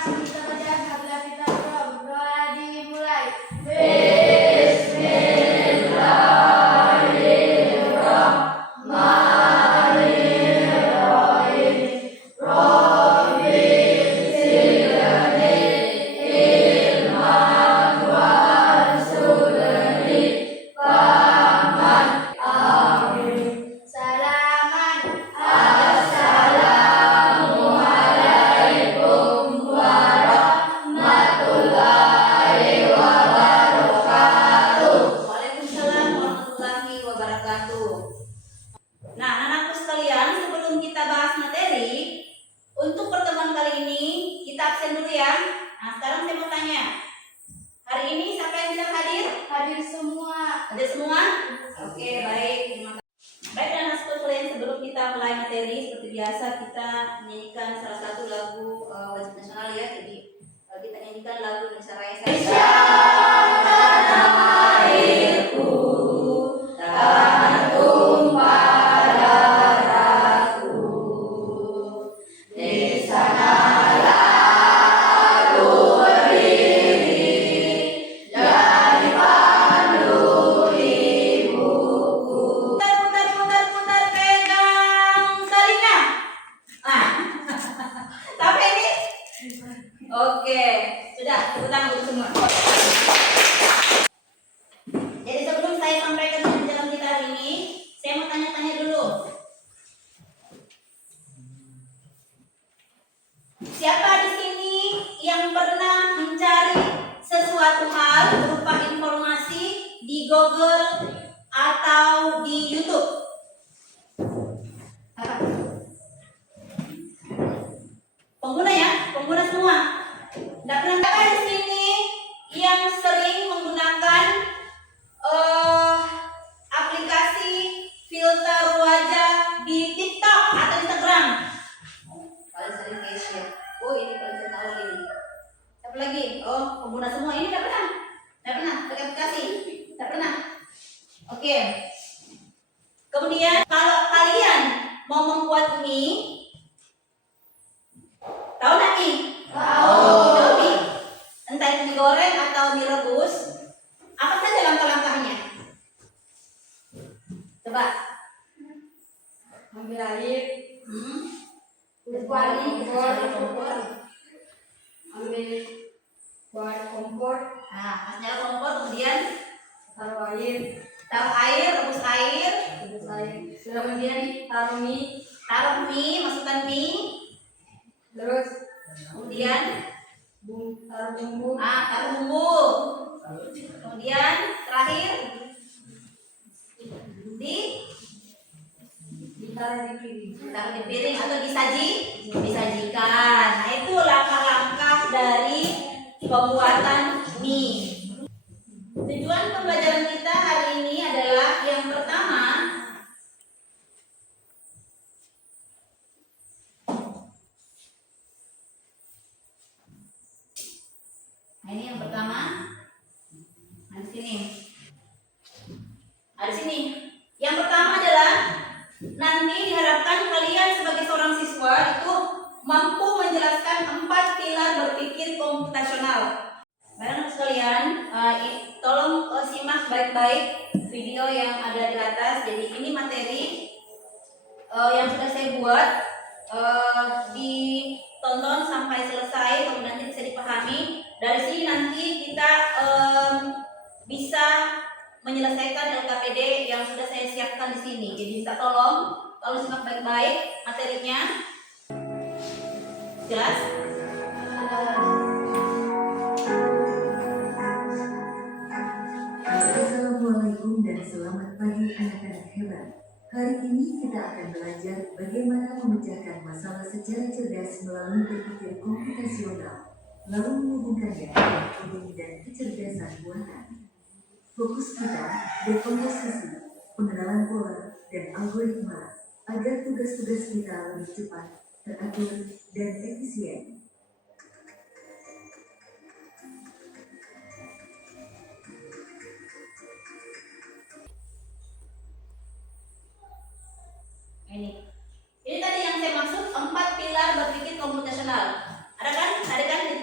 langsung kita baca sabda kita berdoa dimulai. Nah, anak-anakku sekalian, sebelum kita bahas materi, untuk pertemuan kali ini kita absen dulu ya. Nah, sekarang saya mau tanya, hari ini siapa yang bisa hadir? Hadir semua. Hadir semua? Oke, baik. Terima kasih. Baik, anak-anak sekalian, sebelum kita mulai materi, seperti biasa kita menyanyikan salah satu lagu wajib nasional ya. Jadi kita nyanyikan lagu Indonesia Raya. Putar, pegang talinya. Sampai ini? Oke, sudah, tepuk tangan untuk semua. Jadi sebelum saya sampaikan pembelajaran kita hari ini, saya mau tanya-tanya dulu. Siapa di sini yang pernah mencari sesuatu hal berupa informasi di Google atau di YouTube? Apa? Pengguna ya, pengguna semua. Tidak pernah. Siapa di sini yang sering menggunakan aplikasi filter wajah di TikTok atau Instagram? Paling sering share. Oh, ini paling saya tahu ini. Siapa lagi? Oh, pengguna semua ini tidak pernah. Tidak pernah pakai aplikasi. Tidak pernah. Oke. Kemudian kalau kalian mau membuat mie, tahu nggak mie? Tahu mie. Entah itu digoreng atau direbus, apa saja langkah-langkahnya? Coba. Ambil air. Kuali, Kompor. Ambil buat kompor. Nah, masnya kompor, kemudian Taruh air. taruh air, rebus air, Terus air. Kemudian taruh mie. masukkan mie, Terus kemudian taruh bumbu. taruh bumbu, kemudian terakhir Ditaruh di piring. taruh di piring atau disajikan. Nah, itu langkah-langkah dari pembuatan mie. Tujuan pembelajaran kita hari ini adalah yang pertama, nah ini yang pertama, di sini. Di sini. Yang pertama adalah nanti diharapkan kalian sebagai seorang siswa itu mampu menjelaskan 4 pilar berpikir komputasional. Baik sekalian, tolong simak baik-baik video yang ada di atas. Jadi ini materi yang sudah saya buat, ditonton sampai selesai, kemudian nanti bisa dipahami. Dari sini nanti kita bisa menyelesaikan LKPD yang sudah saya siapkan di sini. Jadi minta tolong simak baik-baik materinya. Jelas? Assalamualaikum dan selamat pagi anak-anak hebat. Hari ini kita akan belajar bagaimana memecahkan masalah secara cerdas melalui berpikir komputasional, lalu menghubungkannya dengan ide dan kecerdasan buatan. Fokus kita dekomposisi, pengenalan pola, dan algoritma agar tugas-tugas kita lebih cepat, teratur, dan efisien. Ini tadi yang saya maksud 4 pilar berpikir komputasional. Ada kan? Ada kan di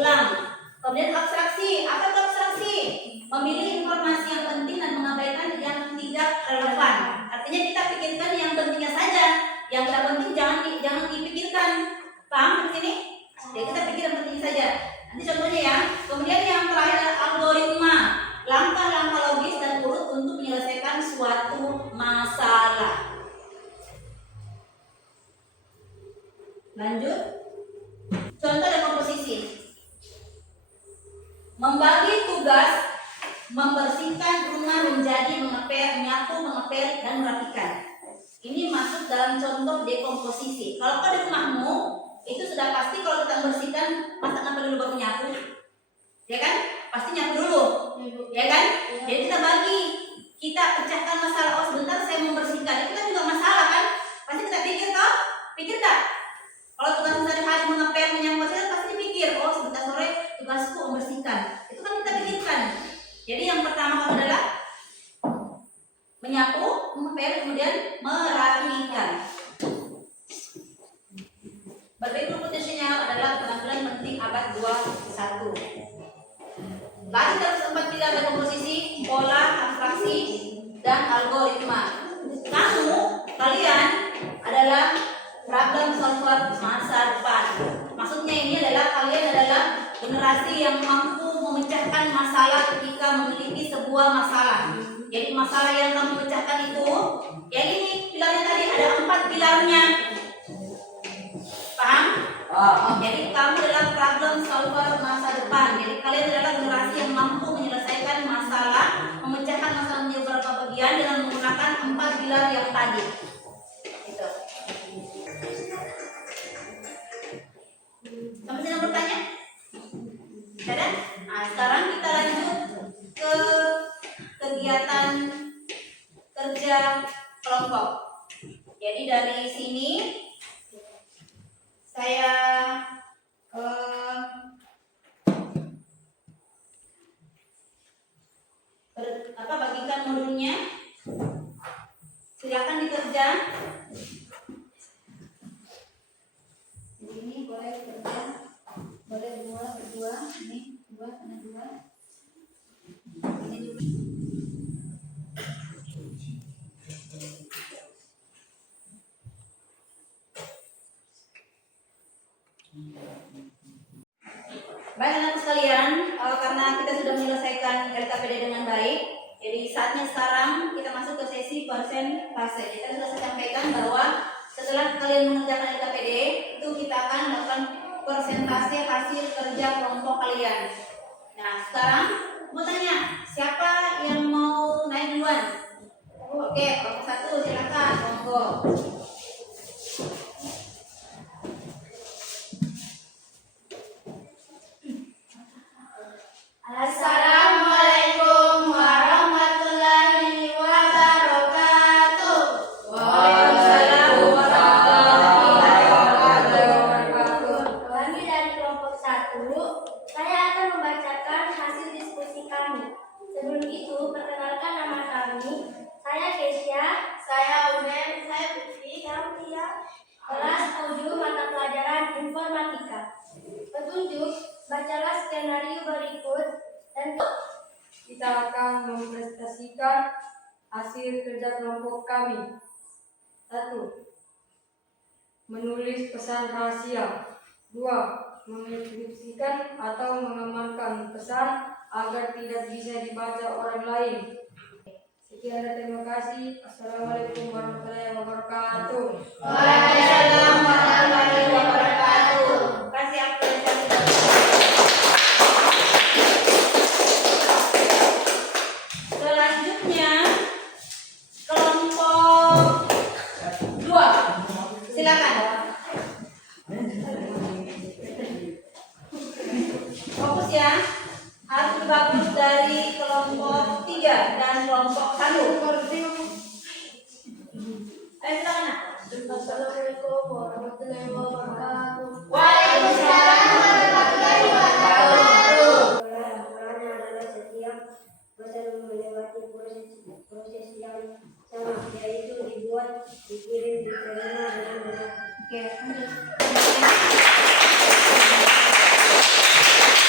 Ulang. Kemudian abstraksi. Apa itu abstraksi? Memilih informasi yang penting dan mengabaikan yang tidak relevan. Artinya kita pikirkan yang pentingnya saja, yang tidak penting jangan dipikirkan. Paham di sini? Jadi kita pikir yang penting saja. Nanti contohnya ya. Kemudian yang terakhir adalah algoritma. Langkah-langkah logis dan urut untuk menyelesaikan suatu masalah. Lanjut. Contoh dan komposisi. Membagi tugas, membersihkan rumah menjadi mengepel, menyapu, mengepel, dan merapikan. Ini masuk dalam contoh dekomposisi. Kalau kau di rumahmu, itu sudah pasti kalau kita membersihkan, masa kenapa dulu baru nyapu? Ya kan? Pasti nyapu dulu. Ya kan? Jadi kita bagi, kita pecahkan masalah. Oh sebentar saya membersihkan, itu kan juga masalah kan? Pasti kita pikir toh? Pikir tak? Kalau tugas misalnya hari mengepel, menyapu, pasti dipikir, oh sebentar sore tugasku membersihkan. Itu kan kita pikirkan. Jadi yang pertama adalah menyapu, mengepel, kemudian merapikan. Berikut potensinya adalah penampilan penting abad 21. Lagi terus 4 pilar dekomposisi, pola, abstraksi, dan algoritma. Kalian adalah problem solver masa depan. Maksudnya ini adalah kalian adalah generasi yang mampu memecahkan masalah ketika memiliki sebuah masalah. Jadi masalah yang kamu pecahkan itu, ya ini pilarnya tadi ada 4 pilarnya. Paham? Jadi kamu adalah problem solver masa depan. Jadi kalian adalah generasi yang mampu menyelesaikan masalah, memecahkan masalah menjadi beberapa bagian dengan menggunakan 4 pilar yang tadi. Gitu. Sampai sini bertanya? Ada? Nah, sekarang kita lanjut ke kegiatan kerja kelompok. Jadi dari sini saya bagikan modulnya. Silakan dikerja. Ini boleh kerja, boleh berdua, ini dua, sana dua. Ini juga. Baik anak sekalian, karena kita sudah menyelesaikan LKPD dengan baik, jadi saatnya sekarang kita masuk ke sesi persentase. Kita sudah sampaikan bahwa setelah kalian mengerjakan LKPD, itu kita akan melakukan persentase hasil kerja kelompok kalian. Nah, sekarang mau tanya, siapa yang mau naik duluan? Oke, kelompok 1 silakan, monggo. Assalamualaikum warahmatullahi wabarakatuh. Waalaikumsalam warahmatullahi wabarakatuh. Kami dari kelompok 1, saya akan membacakan hasil diskusi kami. Sebelum itu, perkenalkan nama kami. Saya Kesia, saya Unen, saya Putri, saya Tia. Kelas 7 mata pelajaran informatika. Petunjuk, bacalah skenario berikut dan Kita akan mempresentasikan hasil kerja kelompok kami. 1. Menulis pesan rahasia. 2. Mengekskripsikan atau mengamankan pesan agar tidak bisa dibaca orang lain. Sekian dan terima kasih. Assalamualaikum warahmatullahi wabarakatuh. Waalaikumsalam warahmatullahi wabarakatuh. Kasih apresiasi. Selanjutnya kelompok 2. Silakan. Fokus ya. Harus lebih bagus dari kelompok 3 dan kelompok 1. Ayo silakan. Nak. Assalamualaikum warahmatullahi wabarakatuh. Waalaikumsalam warahmatullahi wabarakatuh. Peran adalah setiap masa melewati proses yang sama, yaitu dibuat, dikirim, diterima, dan Oke, lanjut.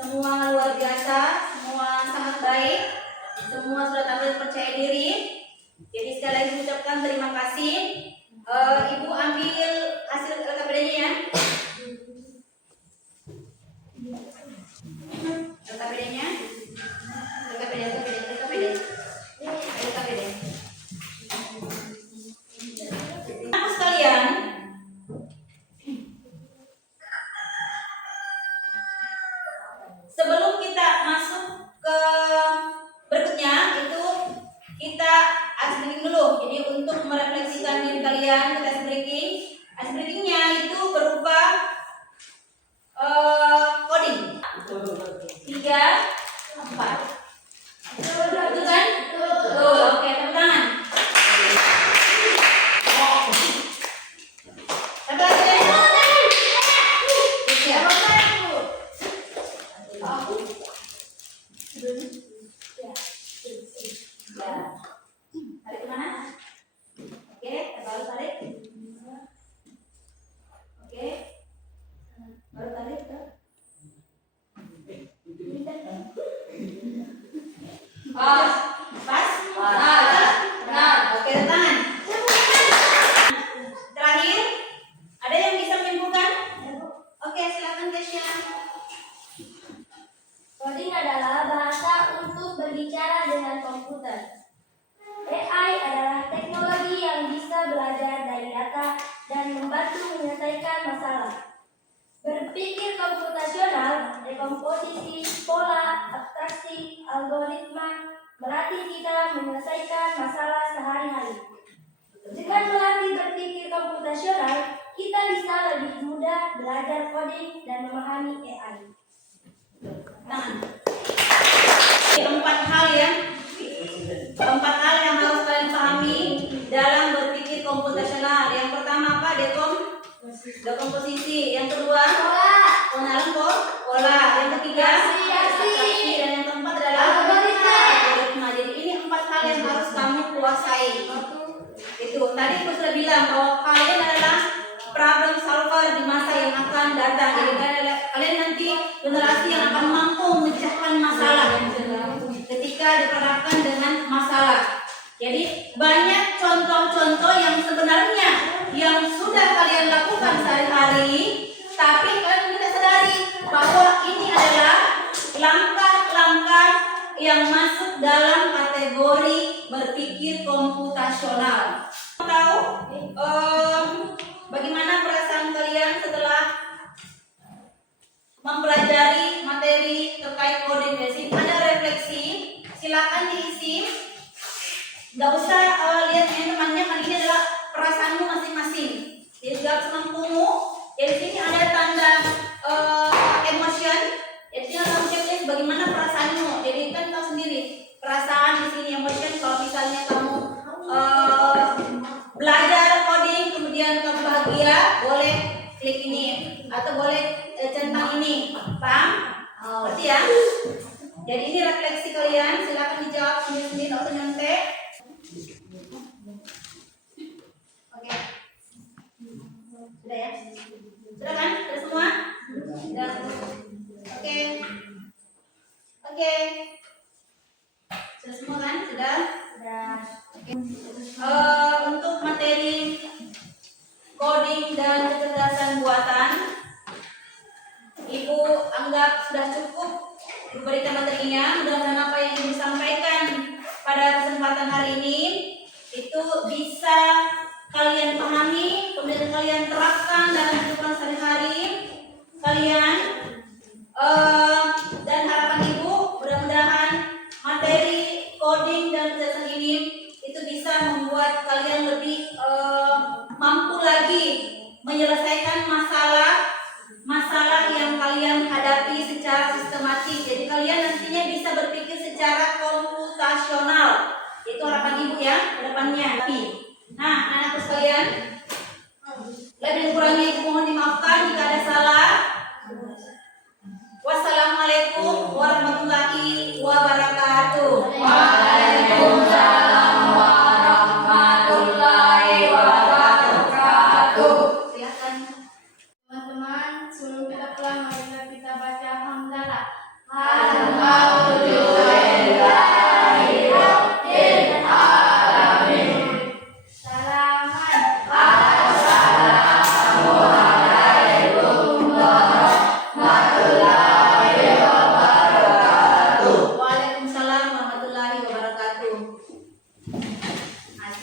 semua luar biasa, semua sangat baik, semua sudah tampil percaya diri. Jadi sekali lagi ucapkan terima kasih. Ibu ambil hasil LKPD-nya ya. LKPD-nya. LKPD. Aku sekalian, sebelum kita masuk ke berikutnya itu kita ice breaking dulu. Jadi untuk merefleksikan diri kalian kita ice breaking. Ice breakingnya itu berupa coding 3, 4. Betul kan? Betul. Oke, tepuk tangan. Apa lagi deh? Siap. Ya. Tarik kemana? Oke, baru tarik. Oke. Baru tarik ke. Pas. Benar. Oke, tangan. Terakhir, ada yang bisa menyimpulkan? Oke, silakan Kesya. Coding adalah bahasa untuk berbicara dengan komputer. AI adalah teknologi yang bisa belajar dari data dan membantu menyelesaikan masalah. Berpikir komputasional, dekomposisi, pola, abstraksi, algoritma, melatih kita menyelesaikan masalah sehari-hari. Dengan melatih berpikir komputasional, kita bisa lebih mudah belajar coding dan memahami AI. Tangan. 4 hal ya. 4 hal yang harus kalian pahami dalam berpikir komputasional. Yang pertama apa? Dekomposisi. Yang kedua, pengenalan pola. Yang ketiga, abstraksi. Dan yang keempat adalah algoritma. Jadi ini 4 hal yang harus kamu kuasai. Itu tadi aku sudah bilang bahwa kalian adalah problem solver di masa yang akan datang. Jadi kalian nanti generasi yang akan mampu memecahkan masalah ketika diperhadapkan dengan masalah. Jadi banyak contoh-contoh yang sebenarnya yang sudah kalian lakukan sehari-hari, tapi kalian tidak sadari bahwa ini adalah langkah-langkah yang masuk dalam kategori berpikir komputasional. Tahu bagaimana perasaan kalian setelah mempelajari materi terkait coding basic? Ada refleksi, silakan diisi. Nggak usah lihat teman-temannya, kan ini adalah perasaanmu masing-masing. Jadi jawab semampumu. Jadi sini ada tanda emotion. Jadi kamu checklist bagaimana perasaanmu. Jadi kan tahu sendiri perasaan di sini emotion. Kalau misalnya kamu belajar coding kemudian kamu bahagia, boleh klik ini atau boleh centang ini. Paham? Berarti ya. Jadi ini refleksi kalian, silakan dijawab sendiri-sendiri, nggak usah nyontek. Oke. Sudah ya? Sudah kan? Sudah semua? Sudah. Oke. Oke. Sudah semua kan? Sudah? Sudah. Oke. Untuk materi coding dan kecerdasan buatan, Ibu anggap sudah cukup diberikan materinya. Mudah-mudahan apa yang Ibu sampaikan pada kesempatan hari ini itu bisa kalian pahami, kemudian kalian terapkan dalam kehidupan sehari-hari kalian. Dan harapan Ibu mudah-mudahan materi coding dan kecerdasan ini itu bisa membuat kalian lebih mampu lagi menyelesaikan masalah yang kalian hadapi secara sistematis. Jadi kalian nantinya bisa berpikir secara komputasional. Itu harapan Ibu ya ke depannya. Nah, anak-anakku sekalian, lebih kurangnya Ibu mohon dimaafkan jika ada salah. Wassalamualaikum warahmatullahi wabarakatuh. Waalaikumsalam warahmatullahi wabarakatuh. Silakan. Teman-teman, sebelum kita pulang, marilah kita baca hamdalah.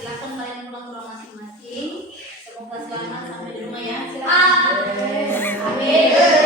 silakan kalian pulang ke rumah masing-masing. Semoga selamat sampai di rumah ya. Silakan. Amin.